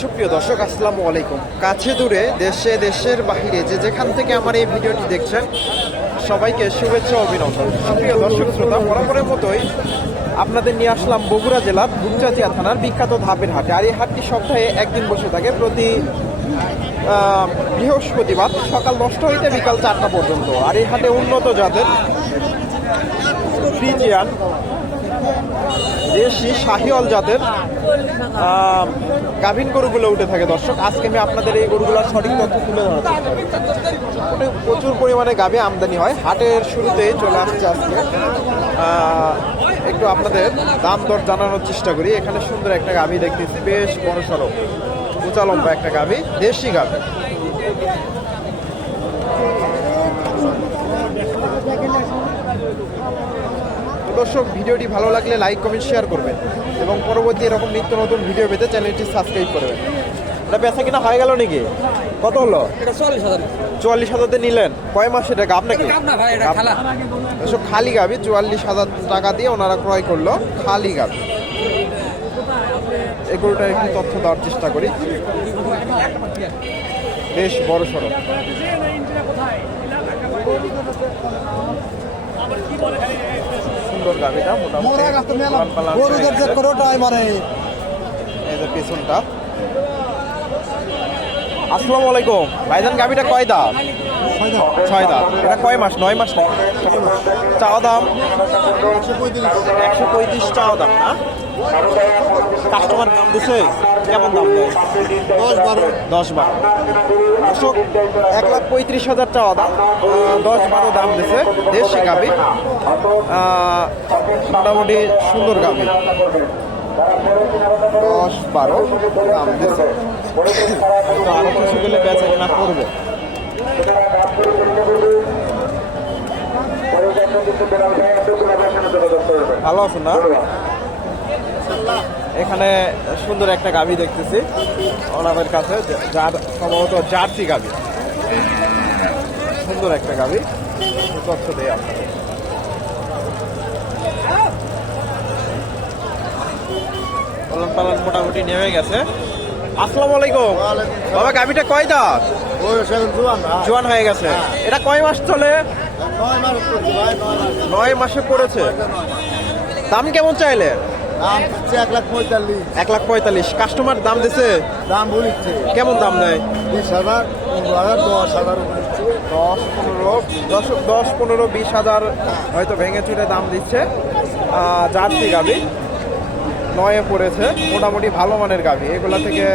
সুপ্রিয় দর্শক, আসসালামু আলাইকুম। কাছে দূরে, দেশে, দেশের বাহিরে যে যেখান থেকে আমার এই ভিডিওটি দেখছেন, সবাইকে শুভেচ্ছা অভিনন্দন। সুপ্রিয় দর্শক শ্রোতা, বরাবরের মতোই আপনাদের নিয়ে আসলাম বগুড়া জেলার ভুকচাচিয়া থানার বিখ্যাত ধাপের হাটে। আর এই হাটটি সপ্তাহে একদিন বসে থাকে প্রতি বৃহস্পতিবার সকাল দশটা হইতে বিকাল চারটা পর্যন্ত। আর এই হাটে উন্নত জাতের ফ্রিজিয়ান, দেশি শাহিওয়াল জাতের গাভীন গরুগুলো উঠে থাকে। দর্শক, আজকে আমি আপনাদের এই গরুগুলোর সঠিক তথ্য তুলে। মোটামুটি প্রচুর পরিমাণে গাভী আমদানি হয়। হাটের শুরুতেই চলে আসছে আজকে। একটু আপনাদের দাম দর জানানোর চেষ্টা করি। এখানে সুন্দর একটা গাভী দেখতেছি। বেশ বড় সড়ো উঁচা লম্বা একটা গাভী দেশি গাভী। দর্শক ভিডিওটি ভালো লাগলে লাইক কমেন্ট শেয়ার করবেন এবং পরবর্তী এরকম নিত্য নতুন ভিডিও পেতে চ্যানেলটি সাবস্ক্রাইব করবেন এটা বেচা কিনা হয়ে গেল নাকি? কত হলো? চুয়াল্লিশ হাজারতে নিলেন। কয় মাস এটা গাব নাকি? খালি। গাবি চুয়াল্লিশ হাজার টাকা দিয়ে ওনারা ক্রয় করল খালি গাবি এই গরুটার একটু তথ্য দেওয়ার চেষ্টা করি। বেশ বড় সড়ো সুন্দর গাবিটা মোটামুটি পেছনটা। আসসালামু আলাইকুম। ভাইজান গাবিটা কয় দাম ছয় দাম এটা কয় মাস? নয় মাস নাকি? চাওয়া দাম? একশো পঁয়ত্রিশ চাওয়া দাম না? কাস্টমার দাম দিছে কেমন দাম দেয়? দশ বারো। দশ বারো। দর্শক এক লাখ পঁয়ত্রিশ হাজার চাওয়া দাম দশ বারো দাম দিছে দেশি গাবি মোটামুটি সুন্দর গাবি দশ বারো দাম দিছে। আরও কিছু গেলে বেচা কেনা করবে। ভালো আছেন না? এখানে সুন্দর একটা গাভি দেখতেছি। ওনাদের কাছে যার সম্ভবত জার্সি গাভি। সুন্দর একটা গাভি। তথ্য দেয় আপনাদের পালন পালন মোটামুটি নেমে গেছে। আসসালামু আলাইকুম। বাবা গাভিটা কয় দাঁত? জোয়ান হয়ে। গেছে। এটা কয় মাস চলে? নয় মাসে পড়েছে। দাম কেমন চাইলে? দাম হচ্ছে এক লাখ পঁয়তাল্লিশ। এক লাখ পঁয়তাল্লিশ। কাস্টমার দাম দিছে? দাম বলিচ্ছে। কেমন দাম নেয়? বিশ হাজার পনেরো হাজার দশ হাজার দশ পনেরো দশ দশ পনেরো বিশ হাজার হয়তো ভেঙে চুরে দাম দিচ্ছে। জার্সি গাভি। নয়ে পড়েছে মোটামুটি ভালো মানের গাভি। এগুলা থেকে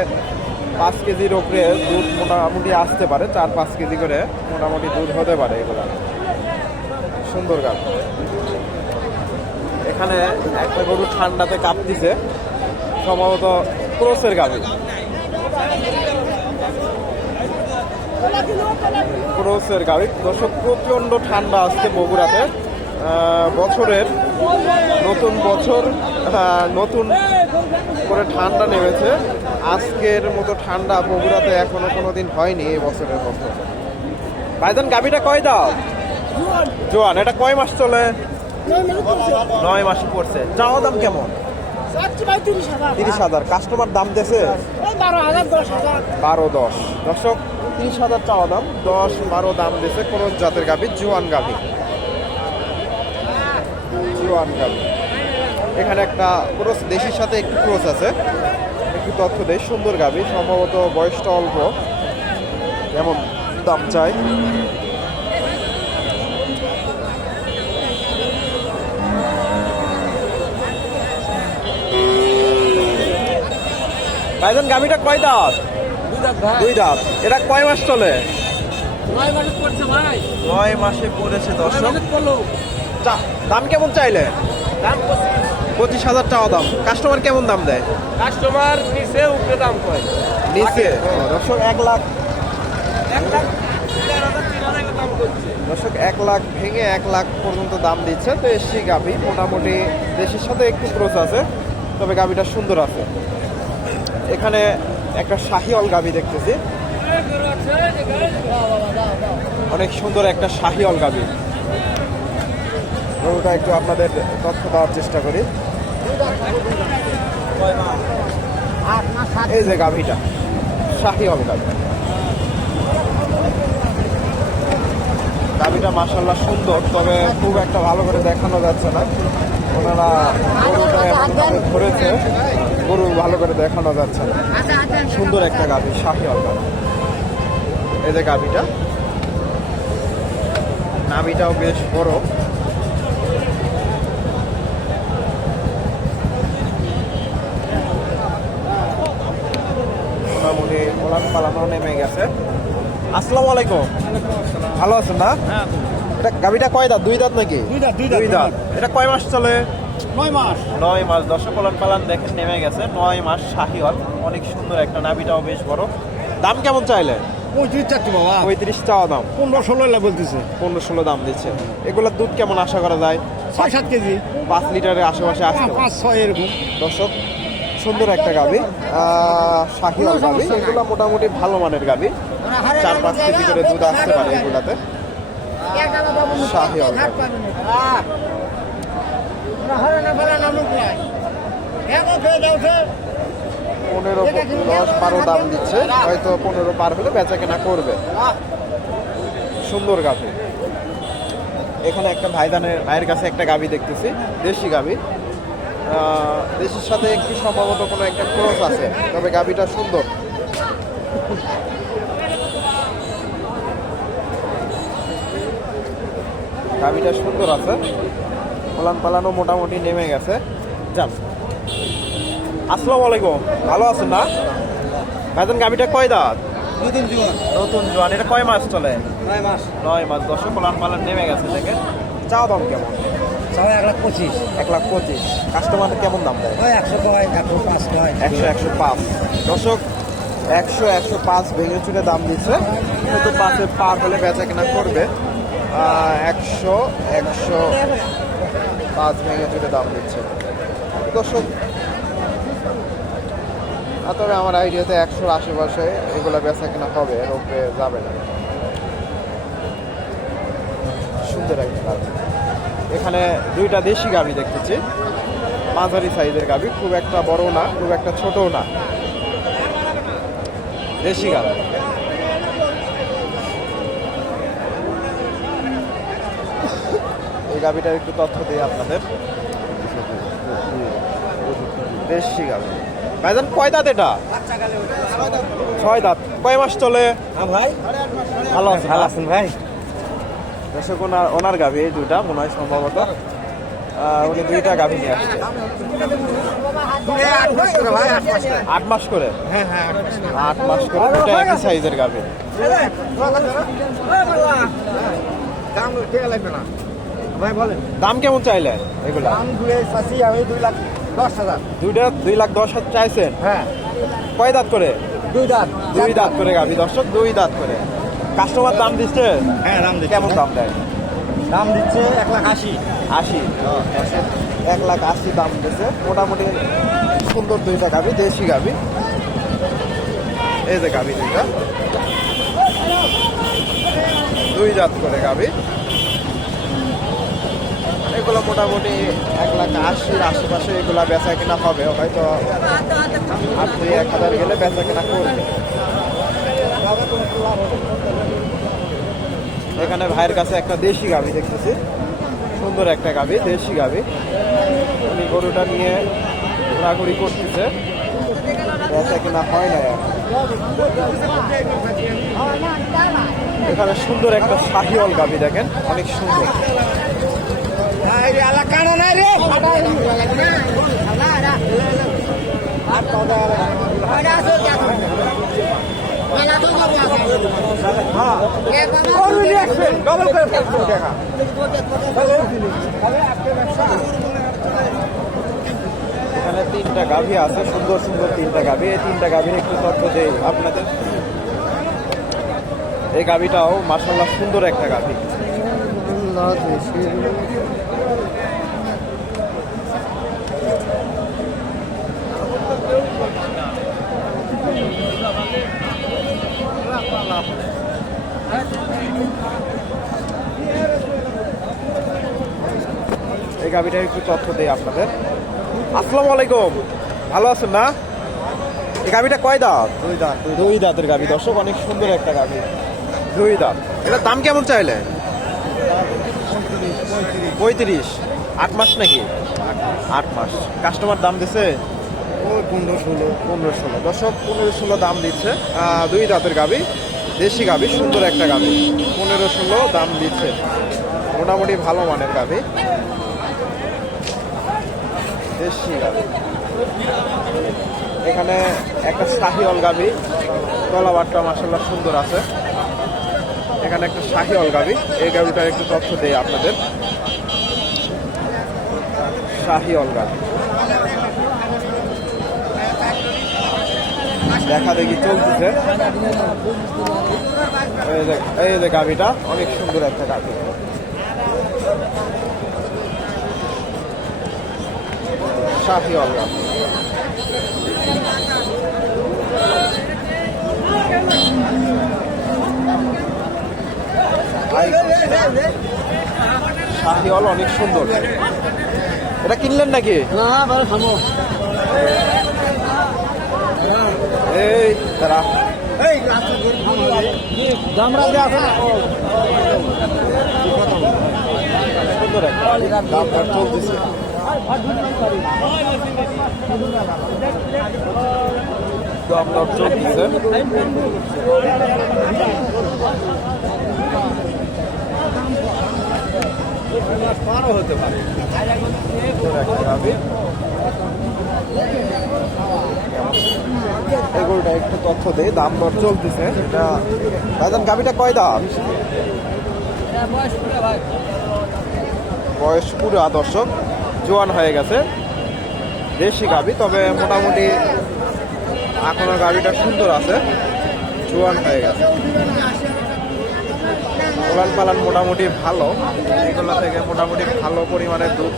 পাঁচ কেজির ওপরে দুধ মোটামুটি আসতে পারে চার পাঁচ কেজি করে মোটামুটি দুধ হতে পারে এগুলা। সুন্দর গাভি। এখানে একটা গরু ঠান্ডাতে কাঁপতিছে, সম্ভবত ক্রোসের গাভি। ক্রোসের গাড়ি দর্শক, প্রচণ্ড ঠান্ডা আজকে বগুড়াতে। বছরের নতুন বছর নতুন করে ঠান্ডা নেমেছে। আজকের মতো ঠান্ডা বগুড়াতে এখনও কোনো দিন হয়নি এই বছরের মতো ভাইজান, গাভিটা কয় দাও? জোয়ান, এটা কয় মাস চলে? নয় মাস পড়ছে। চাওয়া দাম কেমন? তিরিশ হাজার। কাস্টমার দাম দিয়েছে? বারো দশ দর্শক তিরিশ হাজার চাওয়া দাম দশ বারো দাম দিয়েছে কোন জাতের গাভি জোয়ান গাভি। জোয়ান গাভি। এখানে একটা ক্রোস দেশির সাথে একটু ক্রোস আছে। একটু তথ্য দেয় সুন্দর গাভি সম্ভবত বয়সটা অল্প। এমন দাম চাই? ভাইজান গাভিটা কয় দাঁত? দুই দাঁত এটা কয় মাস চলে? নয় মাসে পড়েছে দর্শক। দাম কেমন চাইলে? পঁচিশ হাজার টাকা দাম। কাস্টমার কেমন দাম দেয়? কাস্টমার নিচে উপরে দাম কয়। নিচে? দর্শক এক লাখ এক লাখ দর্শক এক লাখ ভেঙে এক লাখ পর্যন্ত দাম দিচ্ছে তো এসি গাভি। মোটামুটি দেশের সাথে একটু ক্রোচ আছে তবে গাভিটা সুন্দর আছে। এখানে একটা শাহিওয়াল গাভি দেখতেছি। অনেক সুন্দর একটা শাহিওয়াল গাভী গরুটা একটু আপনাদের তথ্য দেওয়ার চেষ্টা করি। এই যে গাভীটা শাহিওয়াল গাভী গাভীটা মাসাল্লাহ সুন্দর, তবে খুব একটা ভালো করে দেখানো যাচ্ছে না। ওনারা গরুটা ধরেছে। গরু ভালো করে দেখানো যাচ্ছে না। সুন্দর একটা গাভী শাহিওয়াল গাভী এই যে গাভীটা নাভিটাও বেশ বড়। মোটামুটি ওলান পালানো নেমে গেছে। আসসালামু আলাইকুম। ভালো আছেন না? এটা গাভিটা কয় দাঁত? দুই দাঁত নাকি? দুই দাঁত। এটা কয় মাস চলে? নয় মাস। নয় মাস। দর্শক পালন পালান দেখেন নেমে গেছে। নয় মাস শাহিওয়াল। অনেক সুন্দর একটা নাভিটাও বেশ বড়। দাম কেমন চাইলে? পঁয়ত্রিশ চারটি বাবা। পঁয়ত্রিশ চাওয়া দাম। পনেরো ষোলো বলতেছে। পনেরো ষোলো দাম দিচ্ছে। এগুলোর দুধ কেমন আশা করা যায়? ছয় সাত কেজি। পাঁচ লিটারের আশেপাশে পারে। পাঁচ ছয় এরকম। দর্শক সুন্দর একটা গাবি। শাহিওয়াল গাবি। এগুলো মোটামুটি ভালো মানের গাবি। চার পাঁচ কেজি করে দুধ আসতে পারে এগুলাতে। শাহিওয়াল গাবি। পনেরো দশ বারো দাম দিচ্ছে, হয়তো পনেরো পার হলে বেচা কেনা করবে। সুন্দর গাভি। এখানে একটা ভাইদানের ভাইয়ের কাছে একটা গাভি দেখতেছি, দেশি গাভি। দেশির সাথে একটু সম্ভবত কোনো একটা ক্রস আছে, তবে গাভিটা সুন্দর। গাভিটা সুন্দর আছে। পালান পালানো মোটামুটি নেমে গেছে। যান। আসসালামু আলাইকুম ভালো আছেন না? ভাইজান গাভিটা কয় দাঁত? দুদিন জীবন নতুন জোয়ান। এটা কয় মাস চলে? নয় মাস। নয় মাস। দশ পালান পালান নেমে গেছে দেখেন। চা দাম কেমন? সবাই এক লাখ পঁচিশ। এক লাখ পঁচিশ। কাস্টমার কেমন দাম দেয়? একশো কয় একশো পাঁচ একশো একশো পাঁচ। দর্শক একশো একশো পাঁচ ভেঙে চুরে দাম দিচ্ছে। কিন্তু পাঁচে পার হলে বেচা কেনা করবে। একশো একশো পাঁচ ভেঙে চুরে দাম দিচ্ছে। দর্শক তবে আমার আইডিয়াতে একশোর আশেপাশে এগুলো বেচা কেনা হবে এর যাবে না। সুন্দর একটা এখানে দুইটা দেশি গাভি দেখতেছি। মাঝারি সাইজের গাভি খুব একটা বড় না, খুব একটা ছোটও না। দেশি গাভি গাভিটার একটু তথ্য দিই আপনাদের দেশি গাভি ভাইজান কয় দাঁত এটা ছয় দাঁত কয় মাস চলে হ্যাঁ ভাই ভালো আছেন ভালো আছেন ভাই দর্শক ওনার ওনার গাভি এই দুটা মনে হয় সম্ভবত উনি দুইটা গাভি নিয়ে আসছে আট মাস করে আট মাস করে হ্যাঁ হ্যাঁ দুটা একই সাইজের গাভি দাম লাগবে না ভাই বলেন দাম কেমন চাইলেন এগুলা? দাম দুই চাষি আমি দুই লাখ দশ হাজার। দুইটা দুই লাখ দশ হাজার চাইছেন? হ্যাঁ। কয় দাঁত করে? দুই দাঁত। দুই দাঁত করে গাভি। দর্শক দুই দাঁত করে। কাস্টমার দাম দিচ্ছে? হ্যাঁ দাম দিচ্ছে। কেমন দাম দেয়? দাম দিচ্ছে এক লাখ আশি। আশি। এক লাখ আশি দাম দিচ্ছে। মোটামুটি সুন্দর দুইটা গাভি দেশি গাবি এই যে গাভি দুইটা। দুই দাঁত করে গাভি। এগুলো মোটামুটি এক লাখ আশির আশেপাশে এগুলা বেচা কিনা হবে, হয়তো দুই এক হাজার গেলে বেচা কিনা করবে। এখানে ভাইয়ের কাছে একটা দেশি গাভি দেখতেছি। সুন্দর একটা গাভি দেশি গাভি উনি গরুটা নিয়ে ঘোরাঘুরি করতেছে। বেচা কিনা হয় না এখানে। সুন্দর একটা শাহিওয়াল গাভি দেখেন, অনেক সুন্দর। ডবল করে দেখা। এখানে তিনটা গাভি আছে সুন্দর সুন্দর তিনটা গাভি। এই তিনটা গাভির একটু তথ্য দেই আপনাদের। এই গাভিটাও মার্শাল্লাহ সুন্দর একটা গাভি। এই গাভিটার একটু তথ্য দিই আপনাদের। আসসালামু আলাইকুম। ভালো আছেন না? এই গাভিটা কয় দাঁত? দুই দাঁত দুই দাঁতের গাভি। দর্শক অনেক সুন্দর একটা গাভি। দুই দাঁত। এটার দাম কেমন চাইলে? পঁয়ত্রিশ। আট মাস নাকি? আট মাস। কাস্টমার দাম দিছে? পনেরো ষোলো। পনেরো ষোলো। দর্শক পনেরো ষোলো দাম দিচ্ছে। দুই দাঁতের গাবি দেশি গাবি সুন্দর একটা গাবি পনেরো ষোলো দাম দিচ্ছে। মোটামুটি ভালো মানের গাবি দেশি গাবি এখানে একটা শাহিওল গাবি তলাবারটা মাসাল্লাহ সুন্দর আছে। এখানে একটা শাহিওল গাবি এই গাবিটার একটু তথ্য দেই আপনাদের। শাহিওল গাবি দেখা দেখি চলতেছে। এই যে এই যে গাভিটা, অনেক সুন্দর একটা গাভি। শাহি অলগা শাহি অল অনেক সুন্দর। এটা কিনলেন নাকি? না এই তারা এই দামরা দিয়ে আসো সুন্দর হতে পারে এগুলোটা একটু তথ্য দেই, দাম দর চলতেছে এটা দাদান গাভিটা কয় দাম? বয়স পুরো দর্শক, জোয়ান হয়ে গেছে, দেশি গাভি তবে মোটামুটি এখনও গাড়িটা সুন্দর আছে, জোয়ান হয়ে গেছে। ওলান পালান মোটামুটি ভালো, এগুলো থেকে মোটামুটি ভালো পরিমাণে দুধ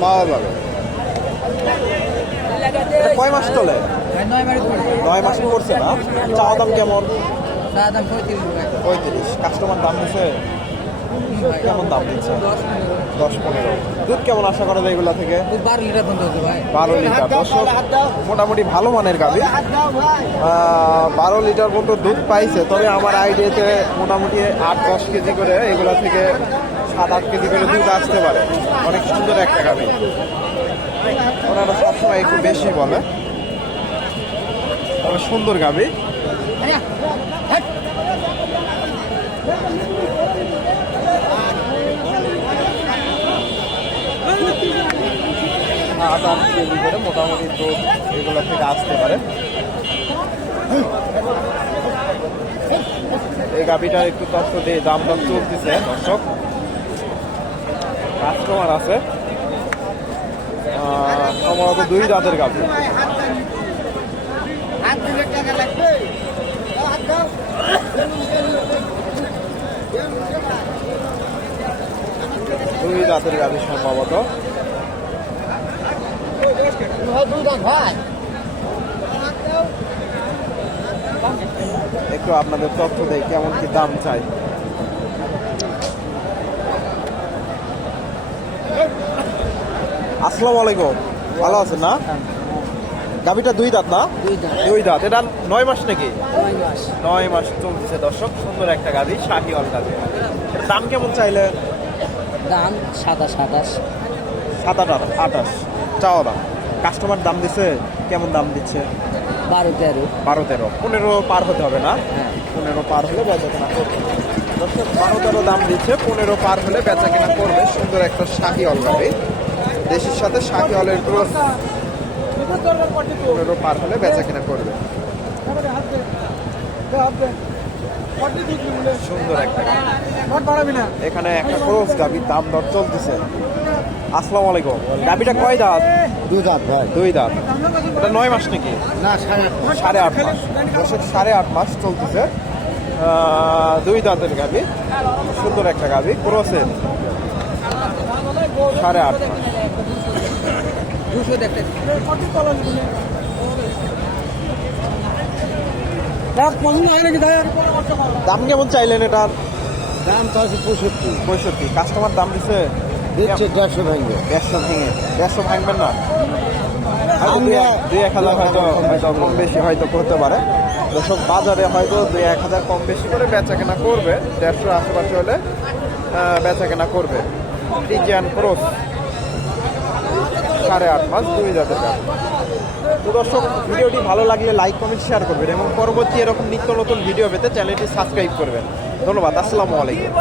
পাওয়া যাবে। কয় মাস চলে? নয় মাস করছে না? চাওয়া দাম কেমন? পঁয়ত্রিশ কাস্টমার দাম দিচ্ছে কেমন দাম দিচ্ছে? দশ পনেরো। দুধ কেমন আশা করা যায় এগুলা থেকে? বারো লিটার বন্ধ বারো লিটার। দর্শক মোটামুটি ভালো মানের গাভি। বারো লিটার মতো দুধ পাইছে তবে আমার আইডিয়াতে মোটামুটি আট দশ কেজি করে এগুলা থেকে সাত আট কেজি করে দুধ আসতে পারে। অনেক সুন্দর একটা গাভি। ওনারা সবসময় একটু বেশি বলে। তবে সুন্দর গাবি। আট কেজি করে মোটামুটি দুধ এগুলো থেকে আসতে পারে। এই গাভিটার একটু তথ্য দিয়ে দাম দাম চলতেছে, দর্শক। কাস্টমার আছে। সম্ভবত দুই দাঁতের দাও দুই দাঁতের গাভি সম্ভবত। একটু আপনাদের তথ্য দেয় কেমন কি দাম চাই? আসসালামু আলাইকুম। ভালো আছেন না? গাভিটা দুই দাঁত না? দুই দাঁত। এটা নয় মাস নাকি? নয় মাস। চলছে দর্শক। সুন্দর একটা গাভি শাহি অল গাভি। দাম কেমন চাইলে? দাম সাতাশ সাতাশ সাত আট আটাশ চাওয়া দাম। কাস্টমার দাম দিছে কেমন দাম দিচ্ছে? বারো তেরো। বারো তেরো। পনেরো পার হতে হবে না? হ্যাঁ। পনেরো পার হলে বেচা কেনা করবে। দর্শক বারো তেরো দাম দিচ্ছে পনেরো পার হলে বেচা কেনা করবে। সুন্দর একটা শাহি অল গাভি। দেশের সাথে শাহি অলের ক্রস পনেরো পার হলে বেচা কেনা করবে। সুন্দর একটা। এখানে একটা ক্রস গাভির দাম দর চলতেছে। আসসালামু আলাইকুম। গাভিটা কয় দাঁত? দুই দাঁত ভাই। দুই দাঁত। এটা নয় মাস নাকি? না সাড়ে সাড়ে আট মাস। দর্শক সাড়ে আট মাস চলতেছে। দুই দাঁতের গাভি। সুন্দর একটা গাভি। ক্রসের। সাড়ে আট মাস। দুশো দেখতে। দাম কেমন চাইলেন এটার দাম তো আছে পঁয়ষট্টি। পঁয়ষট্টি। কাস্টমার দাম দিচ্ছে দিচ্ছে দেড়শো ভেঙে দেড়শো ভেঙে। দেড়শো ভাঙবেন না? হয়তো দুই এক- এক হাজার হয়তো হয়তো কম বেশি। হয়তো করতে পারে। দর্শক বাজারে হয়তো দুই এক হাজার কম বেশি করে বেচা কেনা করবে। দেড়শোর আশেপাশে হলে বেচা কেনা করবে। ফ্রিজিয়ান ক্রোস সাড়ে আট মাস দুই জাতের গাছ তো দর্শক, ভিডিওটি ভালো লাগলে লাইক কমেন্ট শেয়ার করবেন এবং পরবর্তী এরকম নিত্য নতুন ভিডিও পেতে চ্যানেলটি সাবস্ক্রাইব করবেন। ধন্যবাদ, আসসালামু আলাইকুম।